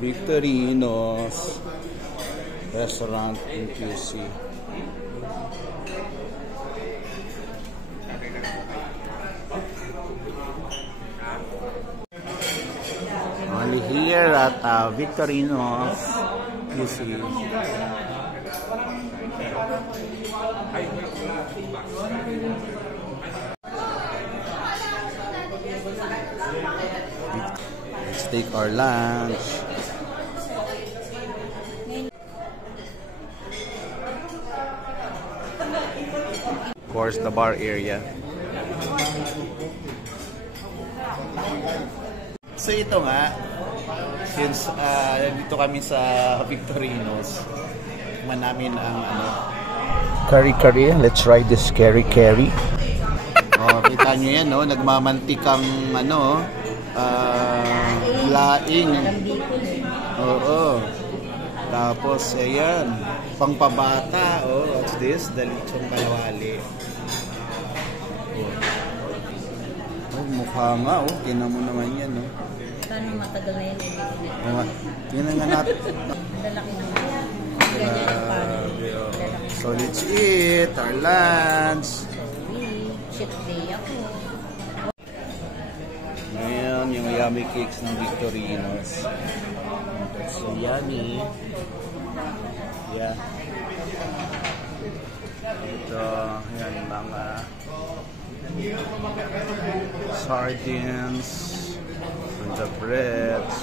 Victorino's Restaurant in QC. Only here at Victorino's QC. Let's take our lunch. Of course, the bar area. So ito nga, since dito kami sa Victorino's, tikman namin ang curry. Let's try this curry. Oh, kita nyo yan, no? Nagmamantikang laing. Oo. Tapos, ayan, pangpabata. Oh, what's this? Dalichong kalawali. Oh, mukha nga, oh. Tingnan mo naman yan, no? Paano matagal na yun? Tingnan nga natin. Lalaki naman. So, let's eat our lunch. Cheat day ako. Ngayon, yung yummy cakes ng Victorino's. That's so yummy. Yeah. Ito, yan mga sardines and the breads.